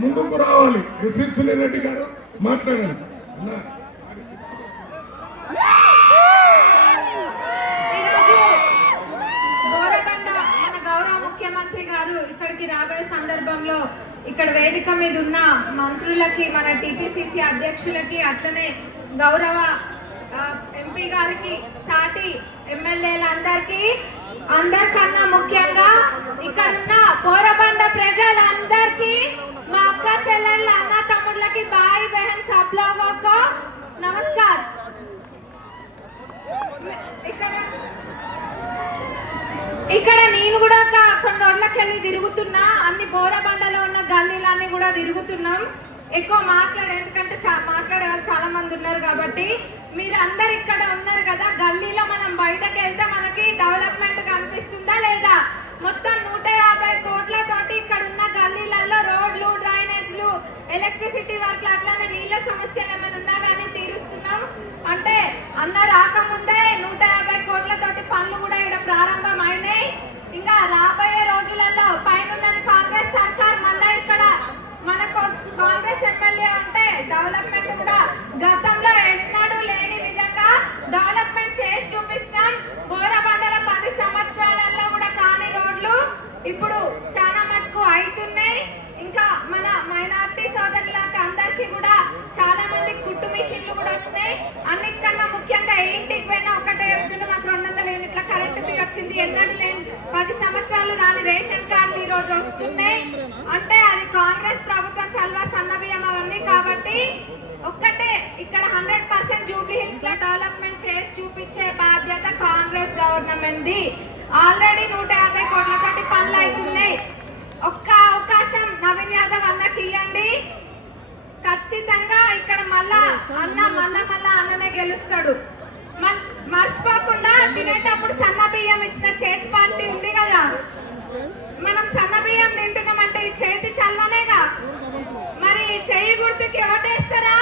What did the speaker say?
ముందుకు రావాలి. ఎస్సీ సునీరెడ్డి గారు మాట్లాడండి. ముఖ్యమంత్రి గారు ఇక్కడికి రాబోయే సందర్భంలో ఇక్కడ వేదిక మీద ఉన్న మంత్రులకి, మన టిపిసిసి అధ్యక్షులకి, అట్లనే గౌరవ ఎంపీ గారికి, సాటి ఎమ్మెల్యేలందరికీ, అందరికన్నా ముఖ్యంగా ఇక్కడ ఉన్న పోరబండ ప్రజలందరికీ, మా అక్క చెల్లెళ్ళ అన్న తమ్ముళ్ళకి, బాయ్ బహన్ సబ్ లోగోं को नमस्कार। ఇక్కడ నేను కూడా కొన్ని రోడ్లకి వెళ్ళి తిరుగుతున్నా, అన్ని బోరబండలో ఉన్న గల్లీలన్నీ కూడా తిరుగుతున్నాం. ఎక్కువ ఎందుకంటే మాట్లాడే వాళ్ళు చాలా మంది ఉన్నారు కాబట్టి. మీరు అందరు ఇక్కడ ఉన్నారు కదా, గల్లీలో మనం బయటకు వెళ్తే మనకి డెవలప్మెంట్ కనిపిస్తుందా లేదా? మొత్తం 150 కోట్లతోటి ఇక్కడ ఉన్న గల్లీలలో రోడ్లు, డ్రైనేజ్లు, ఎలక్ట్రిసిటీ వర్క్లు, అట్లనే నీళ్ళ సమస్యలు ఏమైనా ఉన్నా కానీ తీరుస్తున్నాం. అంటే అన్న రాకముందే 150 కోట్లతోటి పనులు కూడా ఇక్కడ ప్రారంభం అయినాయి. ఇంకా రాబోయే రోజులలో పైన కాంగ్రెస్ సర్కార్ మళ్ళీ ఇక్కడ మనకు కాంగ్రెస్ ఎమ్మెల్యే ఉంటే డెవలప్మెంట్ కూడా గతంలో ఎన్నడూ లేని విధంగా డెవలప్మెంట్ చేసి చూపిస్తాం. బోరబండల 10 సంవత్సరాలలో కూడా కాని రోడ్లు ఇప్పుడు చాలా మటుకు అవుతున్నాయి. ఇంకా మన మైనార్టీ సోదరులకు అందరికీ కూడా చాలా మంది కుట్టు మిషన్లు కూడా వచ్చినాయి. అన్నిటికన్నా ముఖ్యంగా ఇంటికి పోయినా ఒకటే చెప్తున్నా, మాకు 200 యూనిట్ల కరెంట్ ఫ్రీ వచ్చింది. ఎన్నడూ లేని 10 సంవత్సరాలు రాని రేషన్ కార్డులు ఈ రోజు వస్తున్నాయి. అంటే అది కాంగ్రెస్ ప్రభుత్వం చల్వ సన్నబియ్యం అవన్నీ కాబట్టి ఒక్కటే ఇక్కడ 100% జూబ్లీ హిల్స్ లో డెవలప్మెంట్ చేసి చూపించే బాధ్యత కాంగ్రెస్ గవర్నమెంట్ ది. ఆల్రెడీ 150 కోట్లతోటి పనులు అవుతున్నాయి. ఒక్క అవకాశం నవీన్ యాదవ్ అన్నకి ఇవ్వండి, ఖచ్చితంగా ఇక్కడ మళ్ళా అన్ననే గెలుస్తాడు. మర్చిపోకుండా తినేటప్పుడు సన్న బియ్యం ఇచ్చిన చేతి పార్టీ ఉంది కదా, మనం సన్న బియ్యం తింటున్నామంటే ఈ చేతి చల్వనేగా. మరి చెయ్యి గుర్తుకి ఓటేస్తారా?